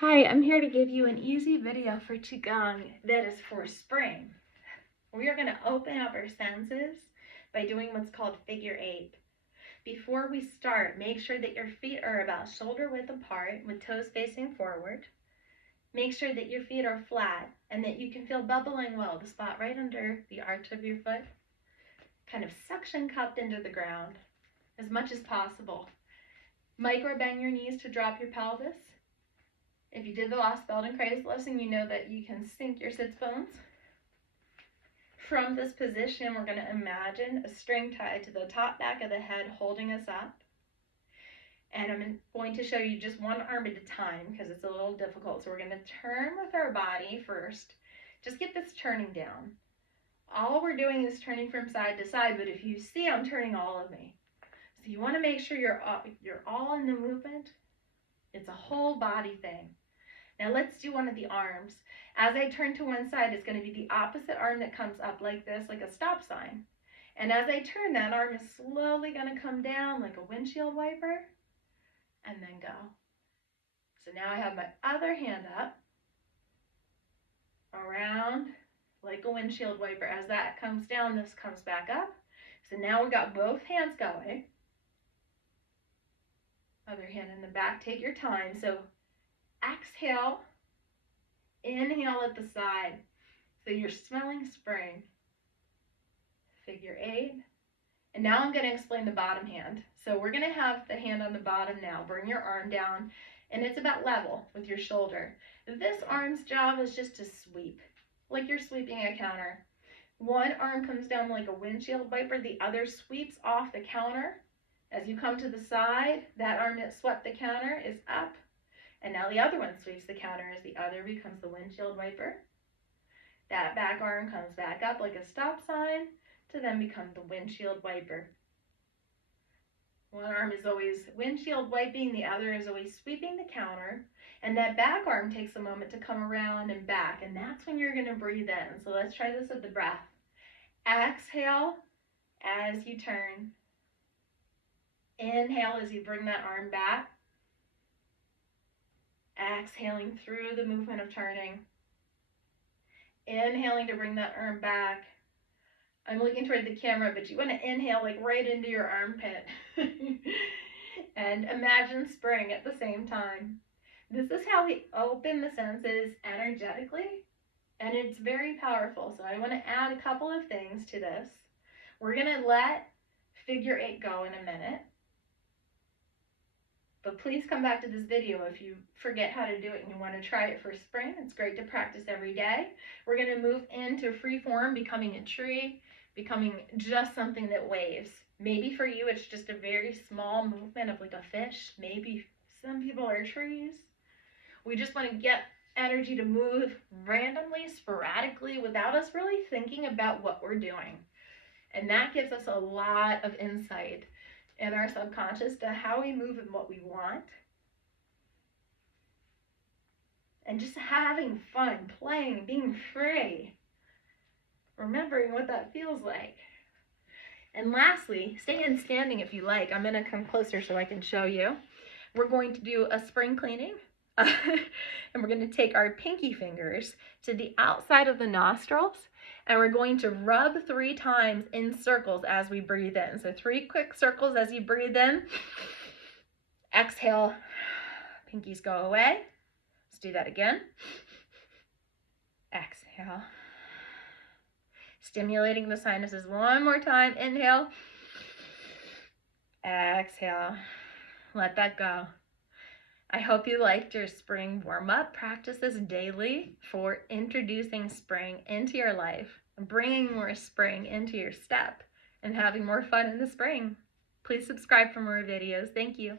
Hi, I'm here to give you an easy video for Qigong that is for spring. We are going to open up our senses by doing what's called figure eight. Before we start, make sure that your feet are about shoulder width apart with toes facing forward. Make sure that your feet are flat and that you can feel bubbling well, the spot right under the arch of your foot, kind of suction cupped into the ground as much as possible. Micro bend your knees to drop your pelvis. If you did the last belt and cradle lesson, you know that you can sink your sits bones. From this position, we're going to imagine a string tied to the top back of the head holding us up. And I'm going to show you just one arm at a time because it's a little difficult. So we're going to turn with our body first. Just get this turning down. All we're doing is turning from side to side, but if you see, I'm turning all of me. So you want to make sure you're all in the movement. It's a whole body thing. Now let's do one of the arms. As I turn to one side, it's going to be the opposite arm that comes up like this, like a stop sign. And as I turn, that arm is slowly going to come down like a windshield wiper and then go. So now I have my other hand up, around like a windshield wiper. As that comes down, this comes back up. So now we've got both hands going. Other hand in the back, take your time. So exhale, inhale at the side. So you're smelling spring. Figure eight. And now I'm going to explain the bottom hand. So we're going to have the hand on the bottom now. Bring your arm down, and it's about level with your shoulder. This arm's job is just to sweep, like you're sweeping a counter. One arm comes down like a windshield wiper. The other sweeps off the counter. As you come to the side, that arm that swept the counter is up. And now the other one sweeps the counter as the other becomes the windshield wiper. That back arm comes back up like a stop sign to then become the windshield wiper. One arm is always windshield wiping, the other is always sweeping the counter. And that back arm takes a moment to come around and back, and that's when you're going to breathe in. So let's try this with the breath. Exhale as you turn. Inhale as you bring that arm back. Exhaling through the movement of turning. Inhaling to bring that arm back. I'm looking toward the camera, but you want to inhale like right into your armpit. And imagine spring at the same time. This is how we open the senses energetically, and it's very powerful. So I want to add a couple of things to this. We're going to let figure eight go in a minute. But please come back to this video if you forget how to do it and you want to try it for spring. It's great to practice every day. We're going to move into free form, becoming a tree, becoming just something that waves. Maybe for you it's just a very small movement of like a fish. Maybe some people are trees. We just want to get energy to move randomly, sporadically, without us really thinking about what we're doing. And that gives us a lot of insight in our subconscious to how we move and what we want. And just having fun, playing, being free. Remembering what that feels like. And lastly, stay in standing if you like. I'm going to come closer so I can show you. We're going to do a spring cleaning. And we're going to take our pinky fingers to the outside of the nostrils, and we're going to rub 3 times in circles as we breathe in. So 3 quick circles as you breathe in. Exhale, pinkies go away. Let's do that again. Exhale. Stimulating the sinuses one more time. Inhale. Exhale. Let that go. I hope you liked your spring warm-up. Practice this daily for introducing spring into your life, bringing more spring into your step, and having more fun in the spring. Please subscribe for more videos. Thank you.